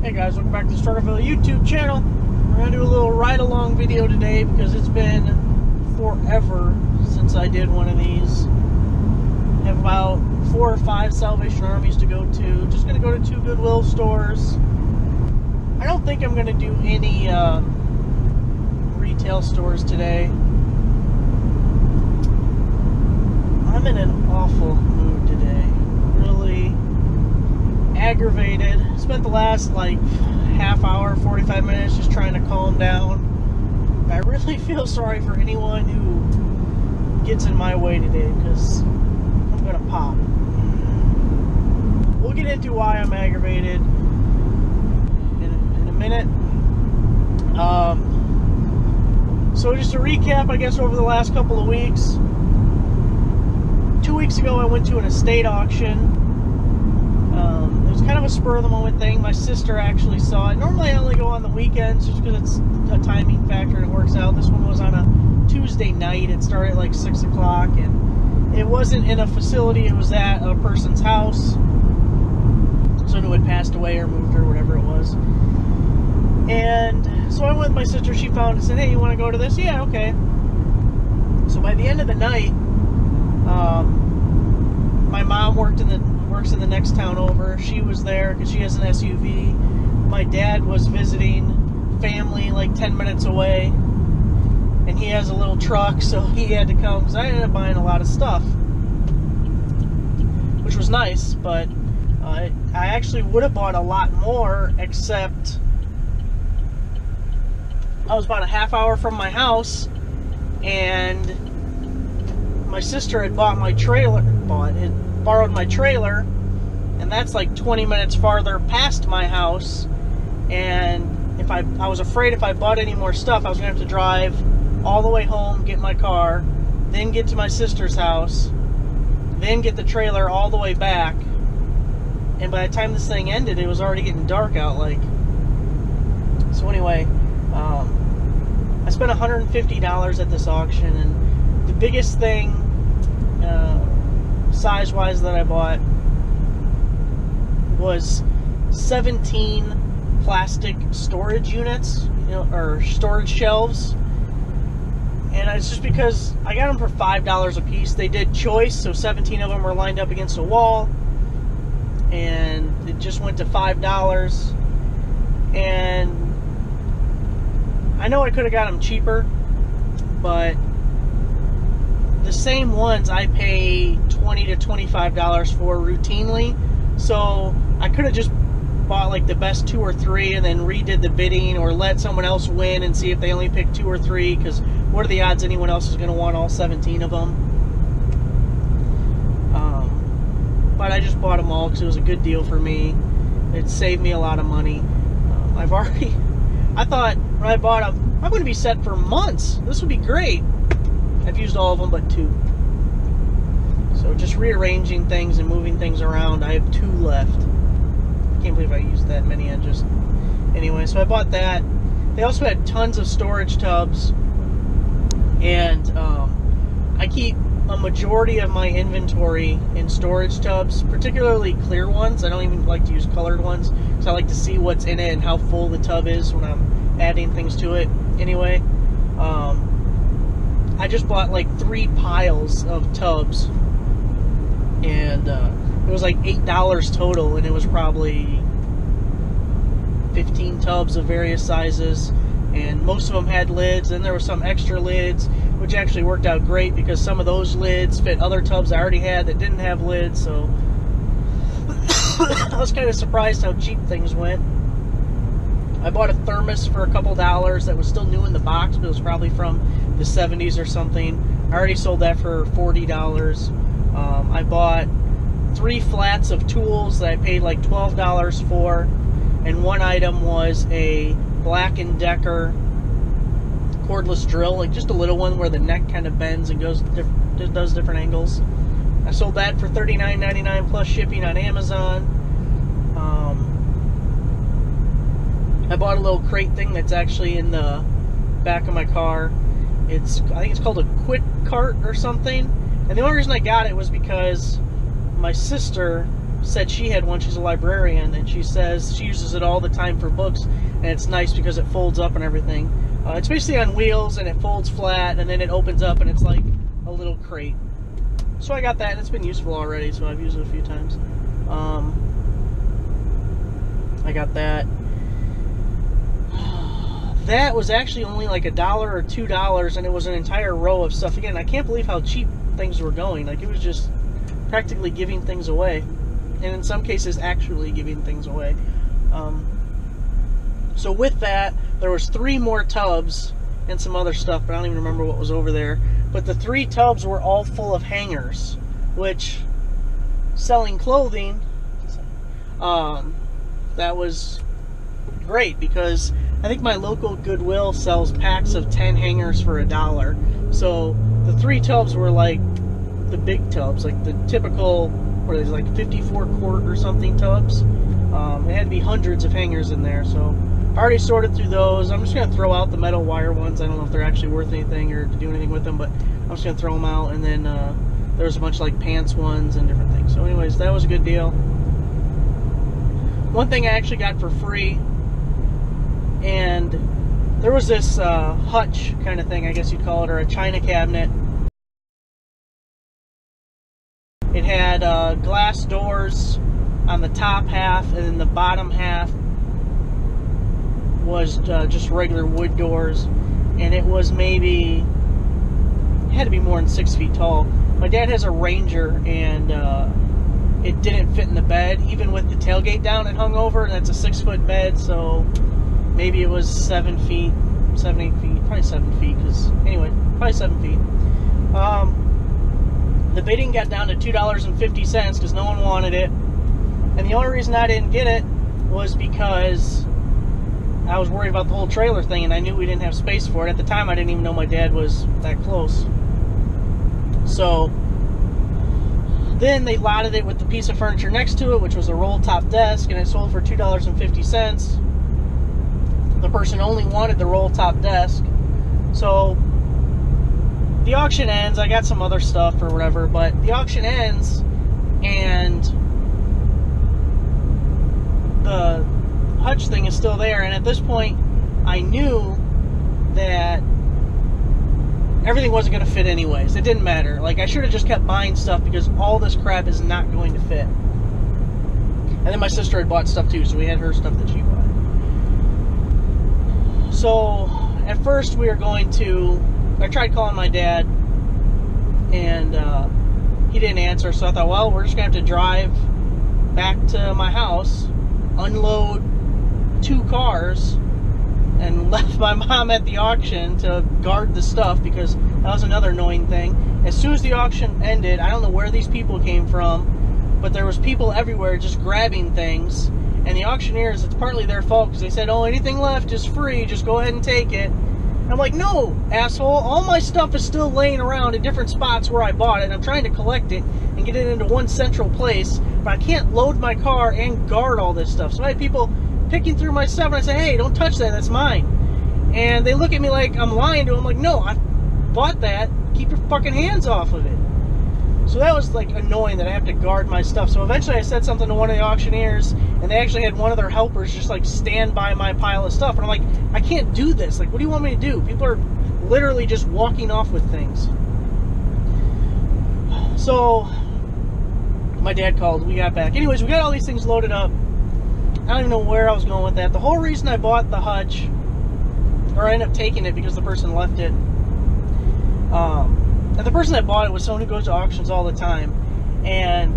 Hey guys, welcome back to the Struggleville YouTube channel. We're going to do a little ride-along video today because it's been forever since I did one of these. I have about 4 or 5 Salvation Armies to go to. Just going to go to 2 Goodwill stores. I don't think I'm going to do any retail stores today. I'm in an awful mood today. Really aggravated. Spent the last half hour, 45 minutes just trying to calm down. I really feel sorry for anyone who gets in my way today because I'm gonna pop. We'll get into why I'm aggravated in a minute. So just to recap, I guess over the last couple of weeks, 2 weeks ago I went to an estate auction. It was kind of a spur-of-the-moment thing. My sister actually saw it. Normally I only go on the weekends just because it's a timing factor and it works out. This one was on a Tuesday night. It started at 6 o'clock, and it wasn't in a facility. It was at a person's house. Someone who had passed away or moved or whatever it was. And so I went with my sister. She found it and said, hey, you want to go to this? Yeah, okay. So by the end of the night, my mom works in the next town over. She was there because she has an SUV. My dad was visiting family 10 minutes away, and he has a little truck, so he had to come because I ended up buying a lot of stuff, which was nice, but I actually would have bought a lot more, except I was about a half hour from my house, and my sister had borrowed my trailer, and that's 20 minutes farther past my house. And if I was afraid if I bought any more stuff, I was gonna have to drive all the way home, get my car, then get to my sister's house, then get the trailer all the way back. And by the time this thing ended, it was already getting dark out. So anyway, I spent $150 at this auction, and the biggest thing size-wise that I bought was 17 plastic storage units, or storage shelves. And it's just because I got them for $5 a piece. They did choice, so 17 of them were lined up against a wall, and it just went to $5. And I know I could have got them cheaper, but the same ones I pay $20 to $25 for routinely, so I could have just bought the best 2 or 3 and then redid the bidding, or let someone else win and see if they only pick 2 or 3, because what are the odds anyone else is going to want all 17 of them? But I just bought them all because it was a good deal for me. It saved me a lot of money. I thought when I bought them, I'm going to be set for months. This would be great. I've used all of them but 2. So just rearranging things and moving things around, I have 2 left. I can't believe I used that many. Anyway, so I bought that. They also had tons of storage tubs, and I keep a majority of my inventory in storage tubs, particularly clear ones. I don't even like to use colored ones because I like to see what's in it and how full the tub is when I'm adding things to it. Anyway, I just bought 3 piles of tubs, and it was $8 total, and it was probably 15 tubs of various sizes, and most of them had lids. And there were some extra lids, which actually worked out great because some of those lids fit other tubs I already had that didn't have lids. So I was kind of surprised how cheap things went. I bought a thermos for a couple dollars that was still new in the box, but it was probably from the 70s or something. I already sold that for $40. I bought 3 flats of tools that I paid $12 for, and one item was a Black & Decker cordless drill, just a little one where the neck kind of bends and does different angles. I sold that for $39.99 plus shipping on Amazon. I bought a little crate thing that's actually in the back of my car. I think it's called a quick cart or something. And the only reason I got it was because my sister said she had one. She's a librarian, and she says she uses it all the time for books, and it's nice because it folds up and everything. It's basically on wheels, and it folds flat, and then it opens up, and it's like a little crate. So I got that, and it's been useful already, so I've used it a few times. I got that. That was actually only like $1 or $2, and it was an entire row of stuff. Again, I can't believe how cheap things were going. Like, it was just practically giving things away, and in some cases actually giving things away. So with that, there was 3 more tubs and some other stuff, but I don't even remember what was over there. But the 3 tubs were all full of hangers, which, selling clothing, that was great, because I think my local Goodwill sells packs of 10 hangers for $1. So the 3 tubs were like the big tubs, like the typical, what are they, like 54 quart or something tubs. It had to be hundreds of hangers in there, so I already sorted through those. I'm just going to throw out the metal wire ones. I don't know if they're actually worth anything or to do anything with them, but I'm just going to throw them out. And then there's a bunch of like pants ones and different things. So anyways, that was a good deal. One thing I actually got for free, and there was this hutch kind of thing, I guess you'd call it, or a china cabinet. It had glass doors on the top half, and then the bottom half was just regular wood doors, and it was maybe, it had to be more than 6 feet tall. My dad has a Ranger, and it didn't fit in the bed, even with the tailgate down. It hung over, and that's a 6-foot bed, so maybe it was 7 feet, 7, 8 feet, probably 7 feet, because, anyway, probably 7 feet. The bidding got down to $2.50 because no one wanted it, and the only reason I didn't get it was because I was worried about the whole trailer thing, and I knew we didn't have space for it. At the time, I didn't even know my dad was that close. So then they lotted it with the piece of furniture next to it, which was a roll-top desk, and it sold for $2.50. The person only wanted the roll-top desk. So the auction ends. I got some other stuff or whatever, but the auction ends, and the hutch thing is still there. And at this point, I knew that everything wasn't going to fit anyways. It didn't matter. Like, I should have just kept buying stuff, because all this crap is not going to fit. And then my sister had bought stuff too, so we had her stuff that she bought. So at first we were going to, I tried calling my dad, and he didn't answer. So I thought, well, we're just going to have to drive back to my house, unload 2 cars, and left my mom at the auction to guard the stuff, because that was another annoying thing. As soon as the auction ended, I don't know where these people came from, but there was people everywhere just grabbing things, and the auctioneers, it's partly their fault, because they said, oh, anything left is free, just go ahead and take it. And I'm like, no, asshole, all my stuff is still laying around in different spots where I bought it, and I'm trying to collect it and get it into one central place, but I can't load my car and guard all this stuff. So I had people picking through my stuff, and I say, hey, don't touch that, that's mine. And they look at me like I'm lying to them. Like, no, I bought that, keep your fucking hands off of it. So that was like annoying that I have to guard my stuff. So eventually I said something to one of the auctioneers, and they actually had one of their helpers just like stand by my pile of stuff. And I'm like, I can't do this. Like, what do you want me to do? People are literally just walking off with things. So my dad called, we got back. Anyways, we got all these things loaded up. I don't even know where I was going with that. The whole reason I bought the hutch, or I ended up taking it because the person left it. And the person that bought it was someone who goes to auctions all the time. And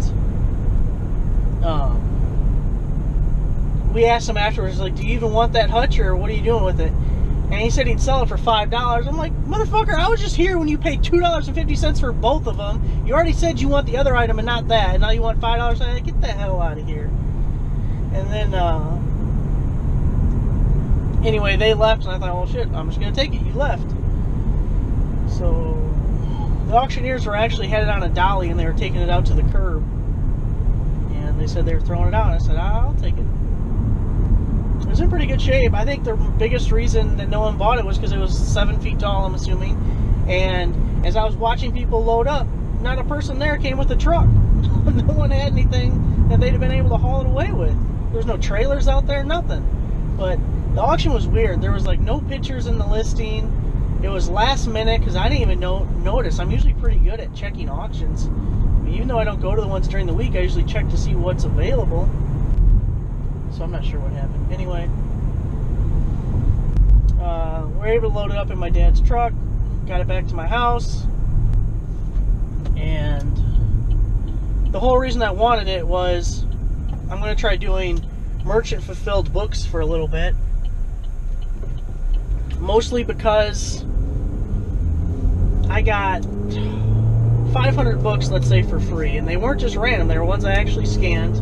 we asked him afterwards, like, do you even want that hutch, or what are you doing with it? And he said he'd sell it for $5. I'm like, motherfucker, I was just here when you paid $2.50 for both of them. You already said you want the other item and not that, and now you want $5. I'm like, get the hell out of here. And then, anyway, they left, and I thought, well, shit, I'm just going to take it. You left. So the auctioneers were actually headed on a dolly, and they were taking it out to the curb. And they said they were throwing it out. And I said, I'll take it. It was in pretty good shape. I think the biggest reason that no one bought it was because it was 7 feet tall, I'm assuming. And as I was watching people load up, not a person there came with a truck. no one had anything that they'd have been able to haul it away with. There's no trailers out there, nothing. But the auction was weird. There was like no pictures in the listing. It was last minute because I didn't even notice. I'm usually pretty good at checking auctions. I mean, even though I don't go to the ones during the week, I usually check to see what's available. So I'm not sure what happened. Anyway, we're able to load it up in my dad's truck. Got it back to my house. And the whole reason I wanted it was I'm going to try doing merchant fulfilled books for a little bit. Mostly because I got 500 books, let's say, for free. And they weren't just random. They were ones I actually scanned.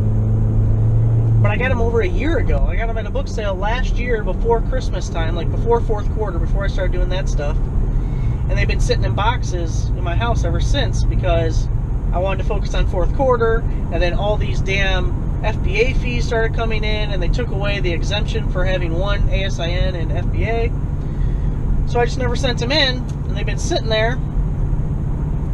But I got them over a year ago. I got them at a book sale last year before Christmas time, like before fourth quarter, before I started doing that stuff. And they've been sitting in boxes in my house ever since because I wanted to focus on fourth quarter. And then all these damn FBA fees started coming in, and they took away the exemption for having one ASIN and FBA. So I just never sent them in, and they've been sitting there.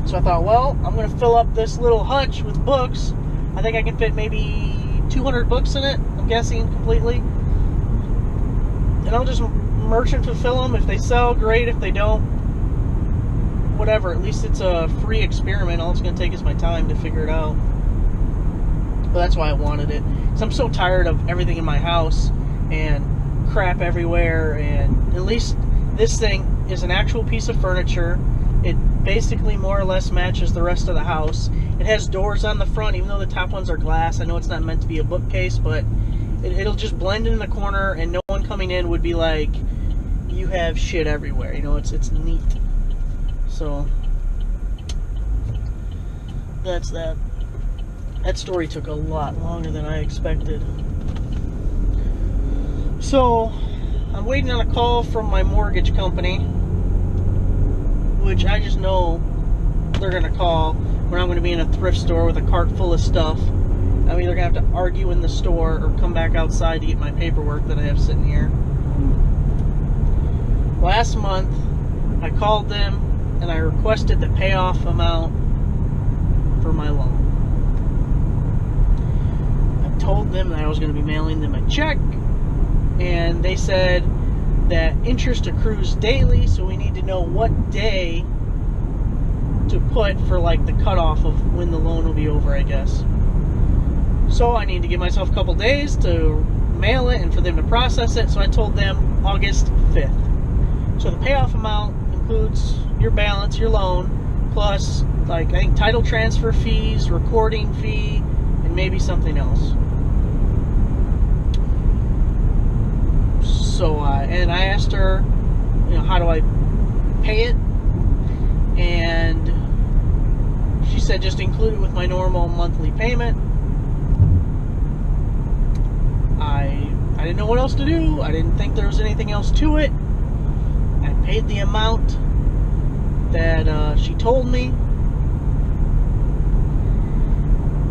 So I thought, well, I'm going to fill up this little hutch with books. I think I can fit maybe 200 books in it, I'm guessing, completely. And I'll just merchant fulfill them. If they sell, great. If they don't, whatever. At least it's a free experiment. All it's going to take is my time to figure it out. But that's why I wanted it. Because I'm so tired of everything in my house and crap everywhere. And at least this thing is an actual piece of furniture. It basically more or less matches the rest of the house. It has doors on the front, even though the top ones are glass. I know it's not meant to be a bookcase, but it'll just blend in the corner, and no one coming in would be like, you have shit everywhere. You know, it's neat. So that's that. That story took a lot longer than I expected. So I'm waiting on a call from my mortgage company, which I just know they're going to call when I'm going to be in a thrift store with a cart full of stuff. I'm either going to have to argue in the store or come back outside to get my paperwork that I have sitting here. Last month, I called them and I requested the payoff amount for my loan. I told them that I was going to be mailing them a check, and they said that interest accrues daily, so we need to know what day to put for like the cutoff of when the loan will be over, I guess. So I need to give myself a couple days to mail it and for them to process it, so I told them August 5th. So the payoff amount includes your balance, your loan, plus like I think title transfer fees, recording fee, and maybe something else. So and I asked her, you know, how do I pay it? And she said just include it with my normal monthly payment. I didn't know what else to do. I didn't think there was anything else to it. I paid the amount that she told me.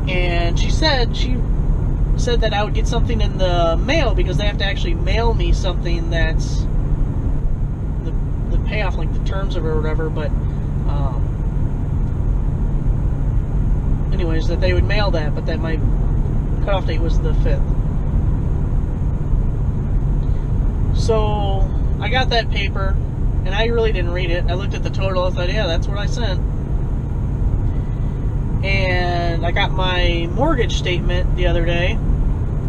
And she said that I would get something in the mail because they have to actually mail me something that's the payoff, like the terms of it or whatever. But anyways, that they would mail that, but that my cutoff date was the 5th. So I got that paper, and I really didn't read it. I looked at the total. I thought, yeah, that's what I sent. And I got my mortgage statement the other day,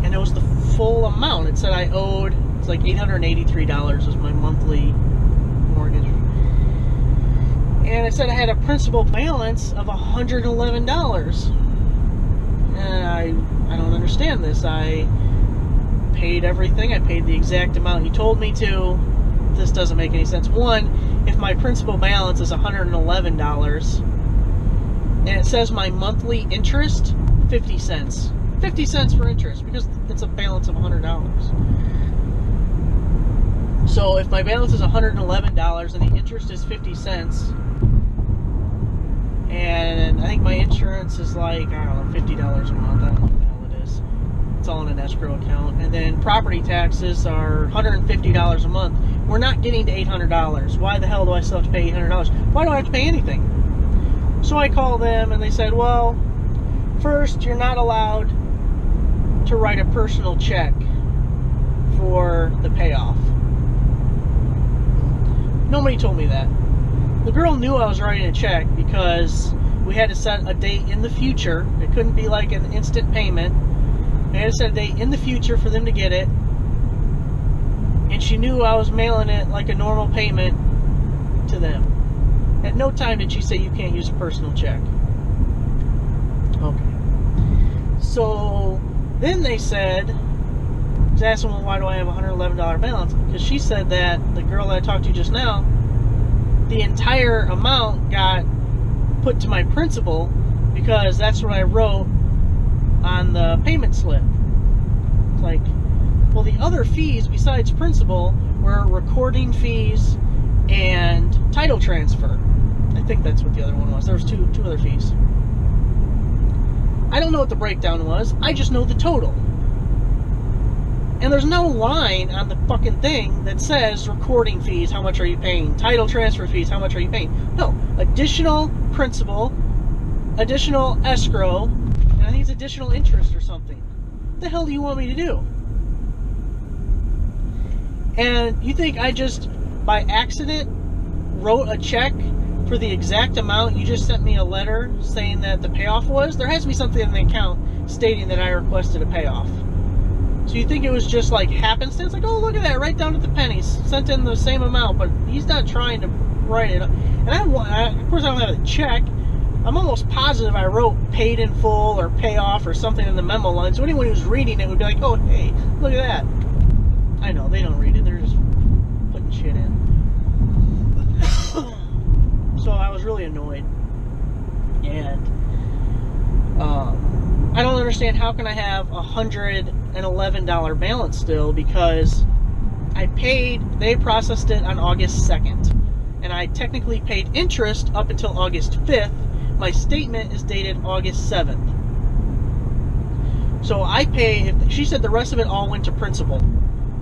and it was the full amount. It said I owed, it's like $883 was my monthly mortgage. And it said I had a principal balance of $111. And I don't understand this. I paid everything. I paid the exact amount you told me to. This doesn't make any sense. One, if my principal balance is $111, and it says my monthly interest, 50 cents. 50 cents for interest, because it's a balance of $100. So if my balance is $111 and the interest is 50 cents, and I think my insurance is like, I don't know, $50 a month. I don't know what the hell it is. It's all in an escrow account. And then property taxes are $150 a month. We're not getting to $800. Why the hell do I still have to pay $800? Why do I have to pay anything? So I called them, and they said, well, First, you're not allowed to write a personal check for the payoff. Nobody told me that. The girl knew I was writing a check because we had to set a date in the future. It couldn't be like an instant payment. I had to set a date in the future for them to get it. And she knew I was mailing it like a normal payment to them. At no time did she say you can't use a personal check. Okay. So then they said, I was asking, well, why do I have a $111 balance? Because she said that the girl that I talked to just now, the entire amount got put to my principal because that's what I wrote on the payment slip. It's like, well, the other fees besides principal were recording fees and title transfer. I think that's what the other one was. There was two other fees. I don't know what the breakdown was. I just know the total. And there's no line on the fucking thing that says recording fees, how much are you paying? Title transfer fees, how much are you paying? No. Additional principal, additional escrow, and I think it's additional interest or something. What the hell do you want me to do? And you think I just, by accident, wrote a check for the exact amount you just sent me a letter saying that the payoff was? There has to be something in the account stating that I requested a payoff. So you think it was just like happenstance? Like, oh, look at that, right down to the pennies. Sent in the same amount, but he's not trying to write it. And of course, I don't have a check. I'm almost positive I wrote paid in full or payoff or something in the memo line. So anyone who's reading it would be like, oh, hey, look at that. I know, they don't read it. They're just putting shit in. So I was really annoyed. And I don't understand, how can I have a $111 balance still, because they processed it on August 2nd. And I technically paid interest up until August 5th. My statement is dated August 7th. So I she said the rest of it all went to principal.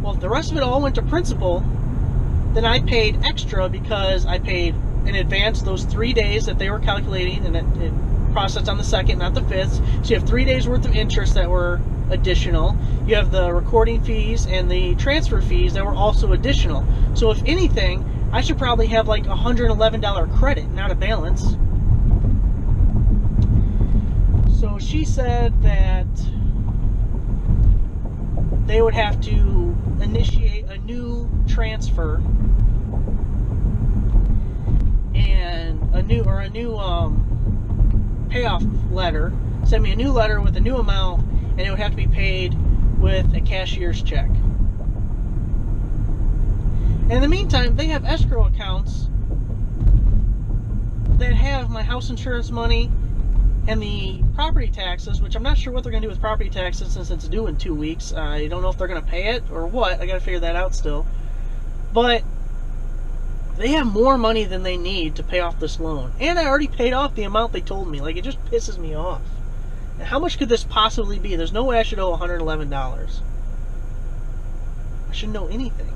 Well, if the rest of it all went to principal, then I paid extra because I paid in advance those 3 days that they were calculating, and it processed on the 2nd, not the 5th. So you have 3 days worth of interest that were additional. You have the recording fees and the transfer fees that were also additional. So if anything, I should probably have like a $111 credit, not a balance. So she said that they would have to initiate a new transfer and a new payoff letter, send me a new letter with a new amount, and it would have to be paid with a cashier's check. And in the meantime, they have escrow accounts that have my house insurance money and the property taxes, which I'm not sure what they're going to do with property taxes since it's due in 2 weeks. I don't know if they're going to pay it or what. I got to figure that out still. But they have more money than they need to pay off this loan. And I already paid off the amount they told me. Like, it just pisses me off. And how much could this possibly be? There's no way I should owe $111. I shouldn't owe anything.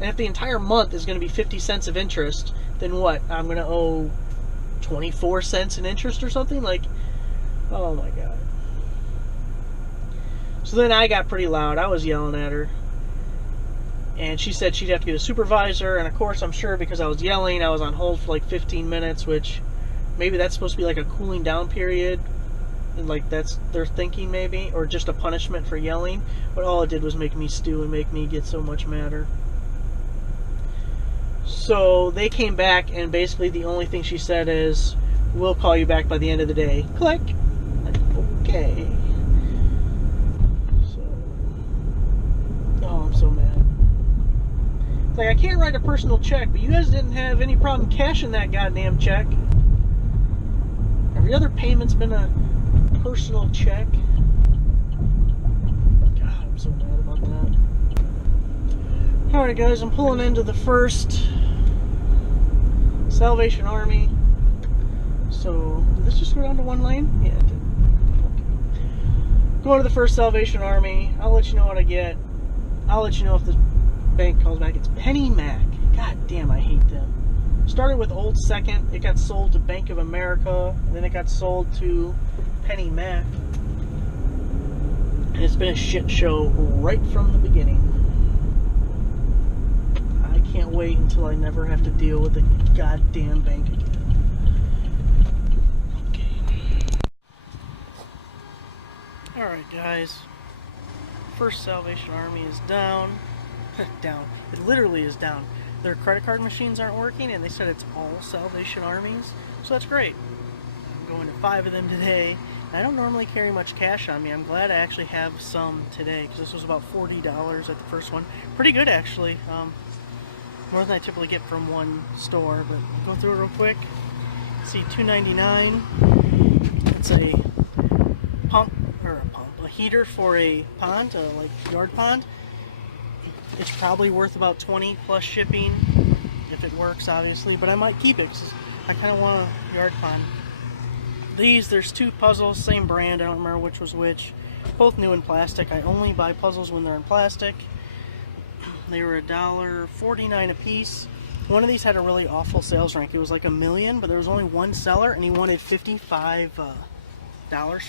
And if the entire month is going to be 50 cents of interest, then what? I'm going to owe 24 cents in interest or something? Like, oh my God. So then I got pretty loud. I was yelling at her. And she said she'd have to get a supervisor. And of course, I'm sure because I was yelling, I was on hold for like 15 minutes, which maybe that's supposed to be like a cooling down period. And like that's their thinking maybe. Or just a punishment for yelling. But all it did was make me stew and make me get so much madder. So they came back, and basically the only thing she said is, we'll call you back by the end of the day. Click. Like, okay. So, oh, I'm so mad. It's like, I can't write a personal check, but you guys didn't have any problem cashing that goddamn check. Every other payment's been a personal check. God, I'm so mad about that. Alright guys, I'm pulling into the first Salvation Army. So, did this just go down to one lane? Yeah, it did. Okay. Going to the first Salvation Army. I'll let you know what I get. I'll let you know if the bank calls back. It's Penny Mac. God damn, I hate them. Started with Old Second. It got sold to Bank of America, and then it got sold to Penny Mac. And it's been a shit show right from the beginning. I can't wait until I never have to deal with the goddamn bank again. Alright guys, First Salvation Army is down. Down. It literally is down. Their credit card machines aren't working, and they said it's all Salvation Armies, so that's great. I'm going to 5 of them today. I don't normally carry much cash on me. I'm glad I actually have some today, because this was about $40 at the first one. Pretty good actually. More than I typically get from one store, but I'll go through it real quick. See, $2.99. It's a a heater for a pond, like yard pond. It's probably worth about 20 plus shipping if it works, obviously, but I might keep it because I kind of want a yard pond. There's 2 puzzles, same brand, I don't remember which was which. Both new in plastic. I only buy puzzles when they're in plastic. They were $1.49 a piece. One of these had a really awful sales rank. It was like $1 million, but there was only one seller and he wanted $55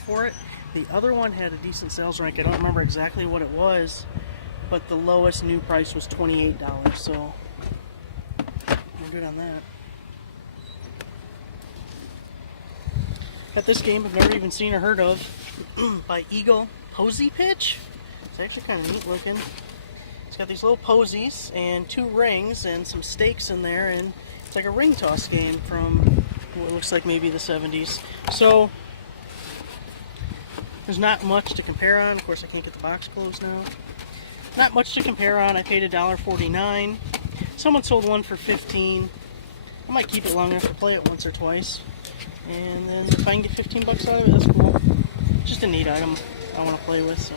for it. The other one had a decent sales rank. I don't remember exactly what it was, but the lowest new price was $28, so we're good on that. Got this game I've never even seen or heard of by Eagle Posy Pitch. It's actually kind of neat looking. It's got these little posies and 2 rings and some stakes in there, and it's like a ring toss game from what looks like maybe the 70s. So there's not much to compare on. Of course, I can't get the box closed now. Not much to compare on. I paid $1.49. Someone sold one for $15. I might keep it long enough to play it once or twice. And then if I can get 15 bucks out of it, that's cool. Just a neat item I want to play with, so.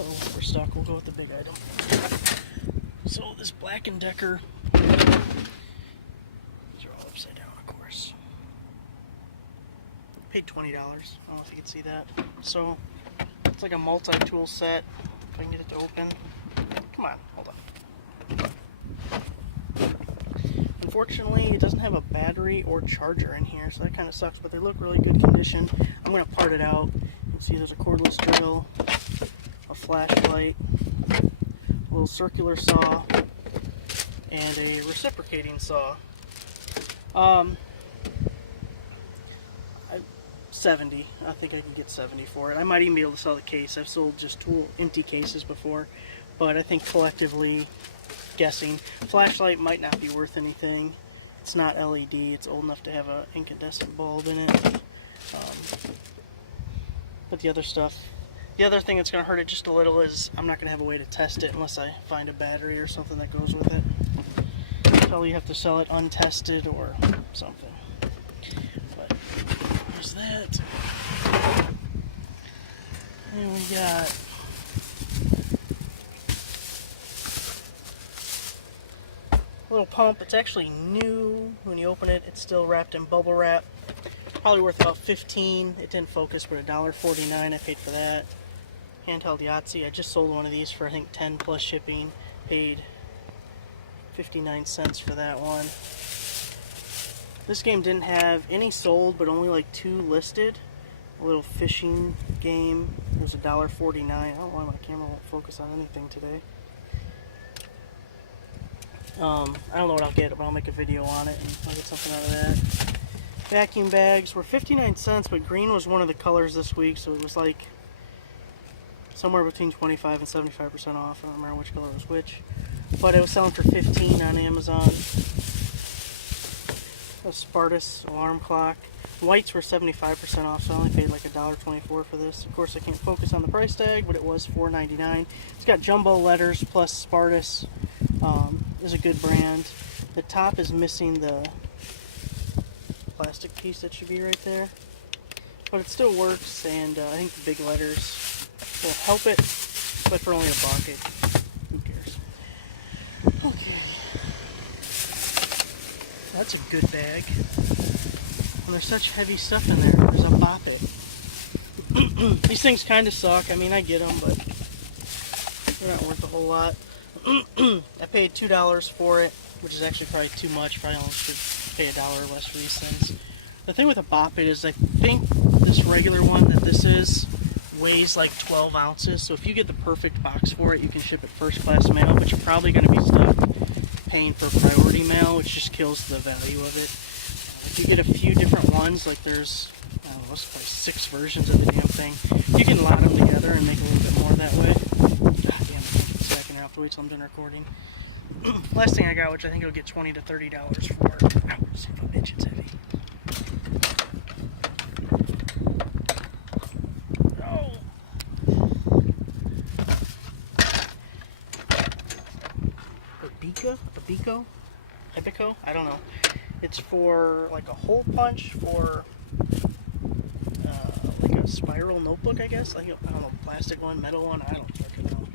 Uh-oh, we're stuck. We'll go with the big item. So this Black & Decker. These are all upside down, of course. Paid $20. I don't know if you can see that. So it's like a multi-tool set. If I can get it to open. Come on, hold on. Unfortunately, it doesn't have a battery or charger in here, so that kind of sucks, but they look really good condition. I'm going to part it out. You can see there's a cordless drill, a flashlight, a little circular saw, and a reciprocating saw. 70. I think I can get 70 for it. I might even be able to sell the case. I've sold just empty cases before, but I think collectively, guessing, flashlight might not be worth anything. It's not LED. It's old enough to have an incandescent bulb in it. But the other stuff, the other thing that's going to hurt it just a little is I'm not going to have a way to test it unless I find a battery or something that goes with it. Probably have to sell it untested or something. But there's that. And we got little pump. It's actually new. When you open it, it's still wrapped in bubble wrap. Probably worth about $15. It didn't focus, but $1.49 I paid for that. Handheld Yahtzee. I just sold one of these for I think 10 plus shipping. Paid 59 cents for that one. This game didn't have any sold, but only like 2 listed. A little fishing game. It was $1.49. I don't know why my camera won't focus on anything today. I don't know what I'll get, but I'll make a video on it and I'll get something out of that. Vacuum bags were 59 cents, but green was one of the colors this week, so it was like somewhere between 25 and 75% off. I don't remember which color was which, but it was selling for $15 on Amazon. A Spartus alarm clock. Whites were 75% off, so I only paid like $1.24 for this. Of course, I can't focus on the price tag, but it was $4.99. It's got jumbo letters plus Spartus. Is a good brand. The top is missing the plastic piece that should be right there, but it still works, and I think the big letters will help it, but for only $1, who cares? Okay, that's a good bag. And there's such heavy stuff in there. There's a Bop It. These things kind of suck. I mean, I get them, but they're not worth a whole lot. I paid $2 for it, which is actually probably too much. Probably only should pay $1 or less for these things. The thing with a Bop It is I think this regular one that this is weighs like 12 ounces. So if you get the perfect box for it, you can ship it first class mail, but you're probably going to be stuck paying for priority mail, which just kills the value of it. If you get a few different ones, like there's, I don't know, there's probably 6 versions of the damn thing, you can lot them together and make a little bit more that way. God damn it, it's stacking. I have to wait till I'm done recording. Last thing I got, which I think it'll get $20 to $30 for. Ow, son of a bitch, it's heavy. Oh. Ebico? I don't know. It's for like a hole punch for like a spiral notebook, I guess. Like, I don't know, plastic one, metal one, I don't fucking know.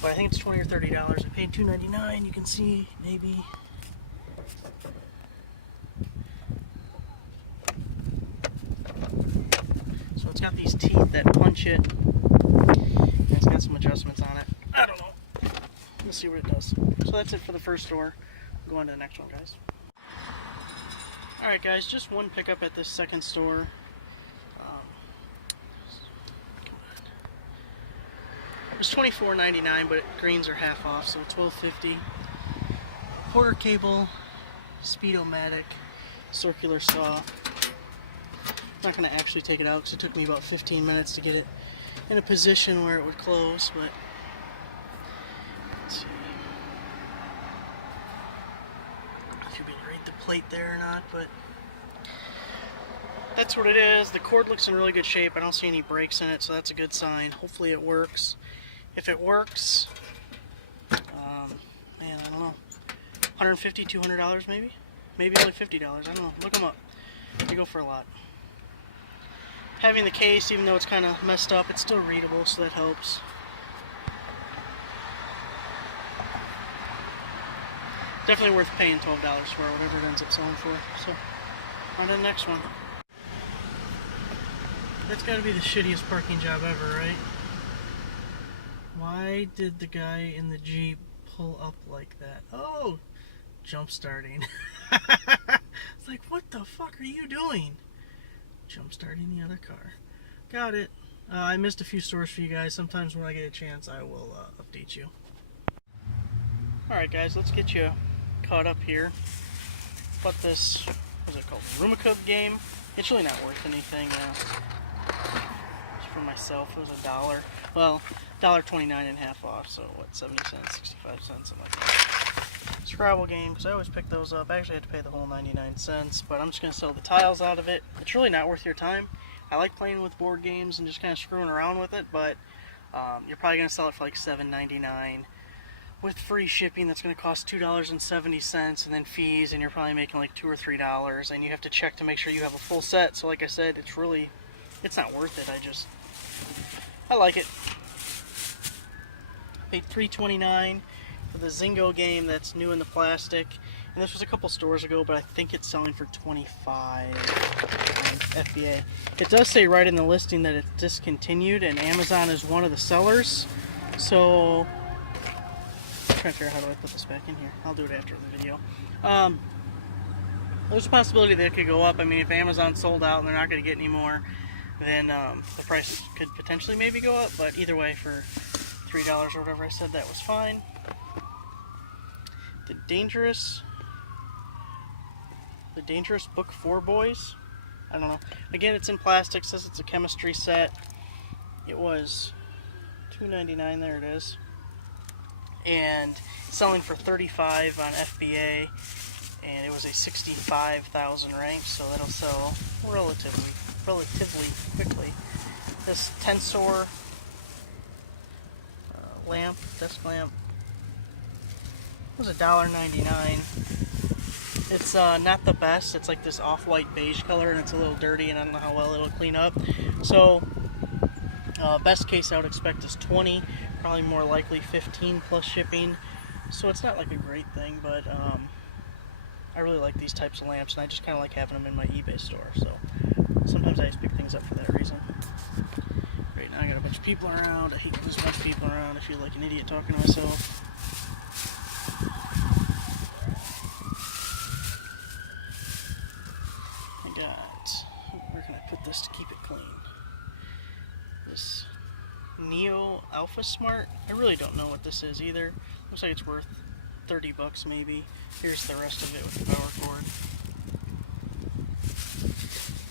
But I think it's $20 or $30. I paid $2.99. You can see maybe. So it's got these teeth that punch it. And it's got some adjustments on it. I don't know. Let's see what it does. So that's it for the first store. Go on to the next one, guys. Alright guys, just one pickup at this second store. It was $24.99, but greens are half off, so $12.50. Quarter cable, Speedomatic, circular saw. I'm not going to actually take it out because it took me about 15 minutes to get it in a position where it would close, but let's see if you can read the plate there or not, but that's what it is. The cord looks in really good shape. I don't see any breaks in it, so that's a good sign. Hopefully it works. If it works, man, I don't know, $150, $200 maybe? Maybe only $50, I don't know. Look them up. They go for a lot. Having the case, even though it's kind of messed up, it's still readable, so that helps. Definitely worth paying $12 for whatever it ends up selling for. So, on to the next one. That's got to be the shittiest parking job ever, right? Why did the guy in the Jeep pull up like that? Oh, jump starting. It's like, what the fuck are you doing? Jump starting the other car. Got it. I missed a few stores for you guys. Sometimes when I get a chance, I will update you. Alright guys, let's get you caught up here. But this, what's it called? Rumacub game. It's really not worth anything. For myself, it was $1. Well, $1.29 and half off, so what, 70 cents, 65 cents, something like that. Scrabble game, because I always pick those up. I actually had to pay the whole 99 cents, but I'm just going to sell the tiles out of it. It's really not worth your time. I like playing with board games and just kind of screwing around with it, but you're probably going to sell it for like $7.99 with free shipping. That's going to cost $2.70 and then fees, and you're probably making like $2 or $3, and you have to check to make sure you have a full set. So like I said, it's not worth it. I like it. Paid $3.29 for the Zingo game that's new in the plastic. And this was a couple stores ago, but I think it's selling for $25 on FBA. It does say right in the listing that it's discontinued, and Amazon is one of the sellers. So, I'm trying to figure out how do I put this back in here. I'll do it after the video. There's a possibility that it could go up. I mean, if Amazon sold out and they're not going to get any more, then the price could potentially maybe go up, but either way, for $3 or whatever I said, that was fine. The Dangerous Book for Boys. I don't know. Again, it's in plastic. Says it's a chemistry set. It was $2.99. There it is. And selling for $35 on FBA, and it was a 65,000 rank, so that'll sell relatively quickly. This Tensor lamp, desk lamp, was $1.99. It's not the best. It's like this off-white beige color, and it's a little dirty, and I don't know how well it'll clean up. So, best case I would expect is 20, probably more likely 15 plus shipping. So it's not like a great thing, but I really like these types of lamps, and I just kind of like having them in my eBay store. So sometimes I just pick things up for that reason. Right now I got a bunch of people people around. I hate there's a bunch of people around. I feel like an idiot talking to myself. I got, where can I put this to keep it clean? This Neo Alpha Smart. I really don't know what this is either. Looks like it's worth 30 bucks maybe. Here's the rest of it with the power cord.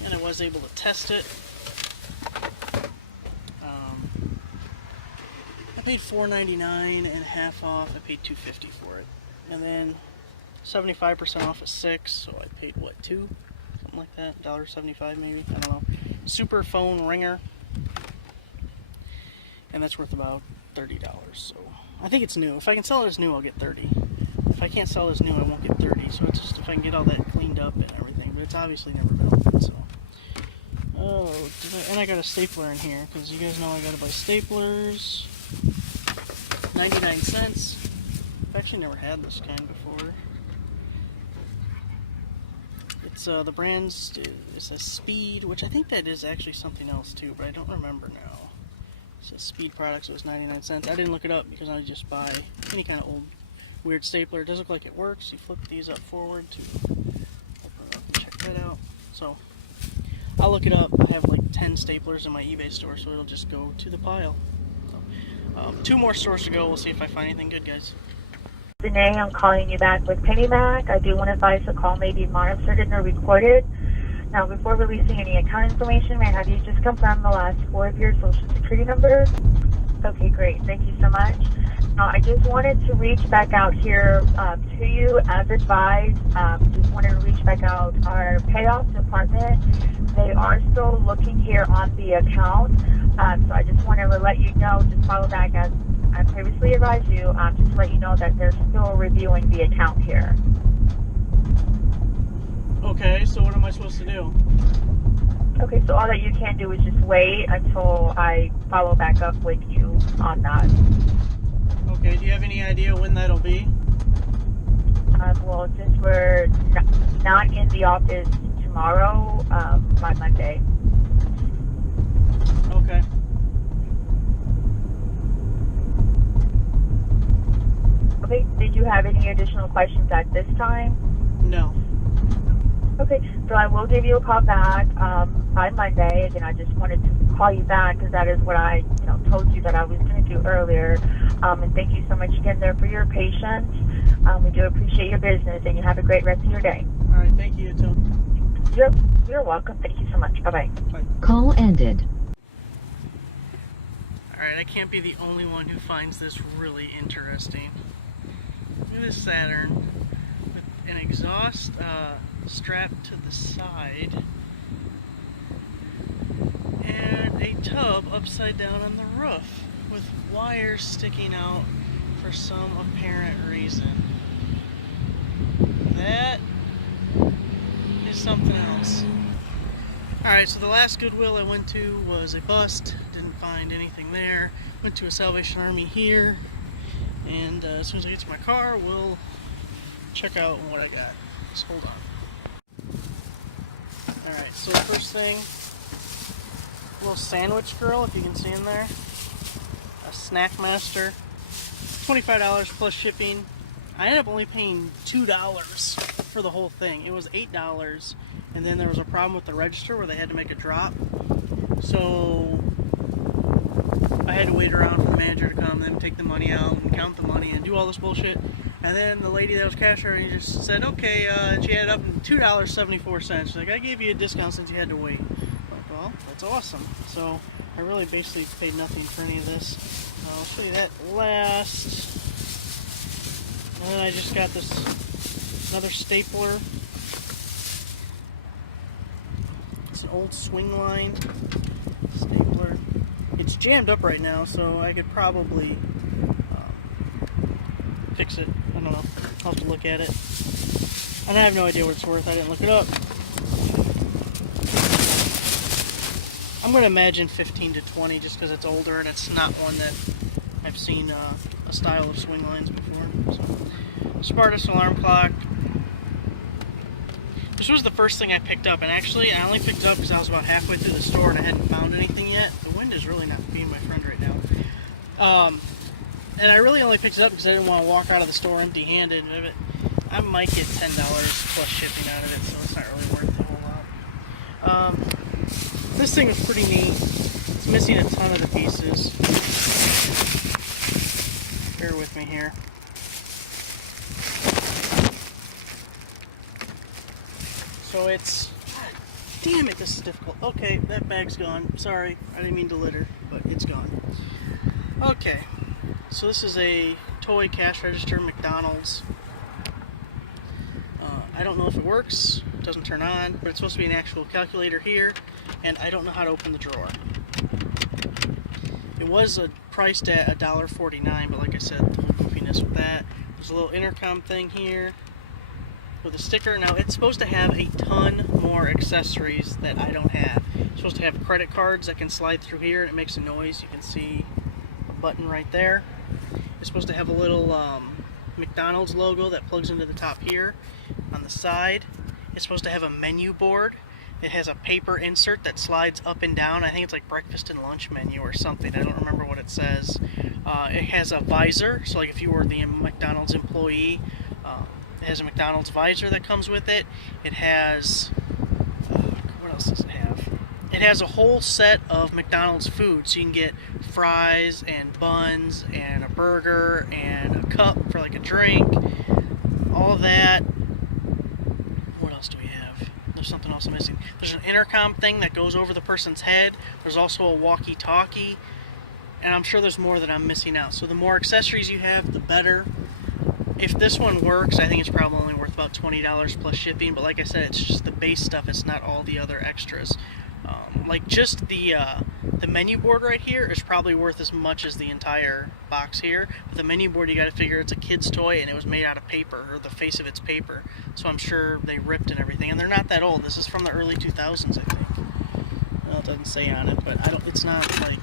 And I was able to test it. I paid $4.99 and half off. I paid $2.50 for it. And then 75% off is $6, so I paid what, $2? Something like that. $1.75 maybe. I don't know. Super phone ringer. And that's worth about $30. So I think it's new. If I can sell it as new, I'll get 30. If I can't sell it as new, I won't get 30. So it's just if I can get all that cleaned up and everything. But it's obviously never been opened. So, and I got a stapler in here because you guys know I gotta buy staplers. 99 cents. I've actually never had this kind before. It's the brand's is a Speed, which I think that is actually something else too, but I don't remember now. It says Speed Products, so it's 99 cents. I didn't look it up because I just buy any kind of old weird stapler. It does look like it works. You flip these up forward to open it up and check that out. So I'll look it up. I have like 10 staplers in my eBay store, so it'll just go to the pile. So, 2 more stores to go. We'll see if I find anything good, guys. Renee, I'm calling you back with PennyMac. I do want to advise the call may be monitored and or recorded. Now, before releasing any account information, may I have you just confirm the last 4 of your social security number? Okay, great. Thank you so much. I just wanted to reach back out here to you as advised. Just wanted to reach back out. Our payoff department, they are still looking here on the account. So I just wanted to let you know, just follow back as I previously advised you, just to let you know that they're still reviewing the account here. Okay, so what am I supposed to do? Okay, so all that you can do is just wait until I follow back up with you on that. Okay, do you have any idea when that'll be? Well, since we're not in the office tomorrow, by Monday. Okay. Okay, did you have any additional questions at this time? No. Okay, so I will give you a call back by Monday. Again, I just wanted to call you back because that is what I told you that I was going to do earlier. And thank you so much again there for your patience. We do appreciate your business, and you have a great rest of your day. All right, thank you, too. You're welcome. Thank you so much. Bye-bye. Bye. Call ended. All right, I can't be the only one who finds this really interesting. Look at this Saturn with an exhaust strapped to the side and a tub upside down on the roof with wires sticking out for some apparent reason. That is something else. Alright, so the last Goodwill I went to was a bust. Didn't find anything there. Went to a Salvation Army here. And as soon as I get to my car, we'll check out what I got. Just hold on. Alright, so the first thing, little sandwich grill, if you can see in there. A Snack Master. $25 plus shipping. I ended up only paying $2 for the whole thing. It was $8, and then there was a problem with the register where they had to make a drop. So I had to wait around for the manager to come, then take the money out and count the money and do all this bullshit. And then the lady that was cashier just said, okay, and she added up $2.74. She's like, I gave you a discount since you had to wait. I'm like, well, that's awesome. So I really basically paid nothing for any of this. I'll show you that last. And then I just got this another stapler. It's an old swing line stapler. It's jammed up right now, so I could probably fix it. I don't know. I'll have to look at it. And I have no idea what it's worth. I didn't look it up. I'm going to imagine 15 to 20 just because it's older and it's not one that I've seen a style of swing lines before. So, Spartus alarm clock. This was the first thing I picked up, and actually I only picked it up because I was about halfway through the store and I hadn't found anything yet. The wind is really not being my friend right now. And I really only picked it up because I didn't want to walk out of the store empty-handed. I might get $10 plus shipping out of it, so it's not really worth a whole lot. This thing is pretty neat. It's missing a ton of the pieces. Bear with me here. So it's... God damn it, this is difficult. Okay, that bag's gone. Sorry, I didn't mean to litter, but it's gone. Okay, so this is a toy cash register McDonald's. I don't know if it works. It doesn't turn on, but it's supposed to be an actual calculator here, and I don't know how to open the drawer. It was priced at $1.49, but like I said, the whole goofiness with that. There's a little intercom thing here with a sticker. Now, it's supposed to have a ton more accessories that I don't have. It's supposed to have credit cards that can slide through here, and it makes a noise. You can see a button right there. It's supposed to have a little McDonald's logo that plugs into the top here on the side. It's supposed to have a menu board. It has a paper insert that slides up and down. I think it's like breakfast and lunch menu or something. I don't remember what it says. It has a visor, so like if you were the McDonald's employee, it has a McDonald's visor that comes with it. It has, what else does it have? It has a whole set of McDonald's food, so you can get fries and buns and a burger and a cup for like a drink, all of that. What else do we have? There's something else I'm missing. There's an intercom thing that goes over the person's head. There's also a walkie-talkie, and I'm sure there's more that I'm missing out. So the more accessories you have, the better. If this one works, I think it's probably only worth about $20 plus shipping, but like I said, it's just the base stuff. It's not all the other extras. Like just the menu board right here is probably worth as much as the entire box here. But the menu board, you got to figure it's a kid's toy, and it was made out of paper, or the face of it's paper. So I'm sure they ripped and everything, and they're not that old. This is from the early 2000s, I think. Well, it doesn't say on it, but it's not like...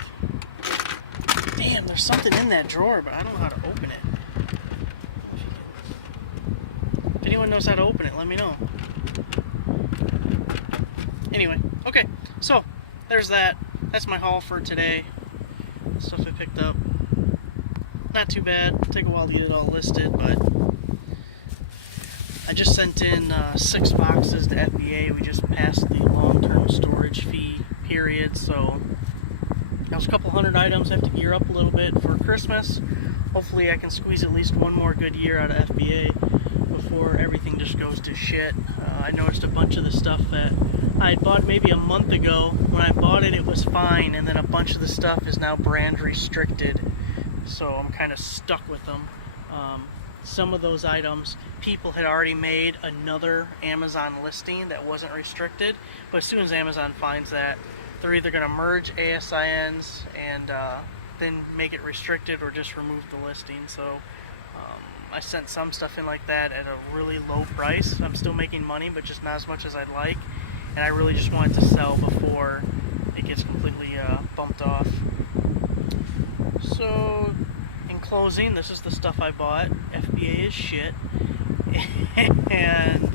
Damn, there's something in that drawer, but I don't know how to open it. If anyone knows how to open it, let me know. Anyway, okay, so there's that. That's my haul for today. Stuff I picked up. Not too bad. It'll take a while to get it all listed, but I just sent in 6 boxes to FBA. We just passed the long-term storage fee period, so that was a couple hundred items. I have to gear up a little bit for Christmas. Hopefully I can squeeze at least one more good year out of FBA before everything just goes to shit. I noticed a bunch of the stuff that I had bought maybe a month ago. When I bought it, it was fine, and then a bunch of the stuff is now brand restricted, so I'm kind of stuck with them. Some of those items, people had already made another Amazon listing that wasn't restricted, but as soon as Amazon finds that, they're either going to merge ASINs and then make it restricted, or just remove the listing. So I sent some stuff in like that at a really low price. I'm still making money, but just not as much as I'd like. And I really just wanted to sell before it gets completely bumped off. So, in closing, this is the stuff I bought. FBA is shit. And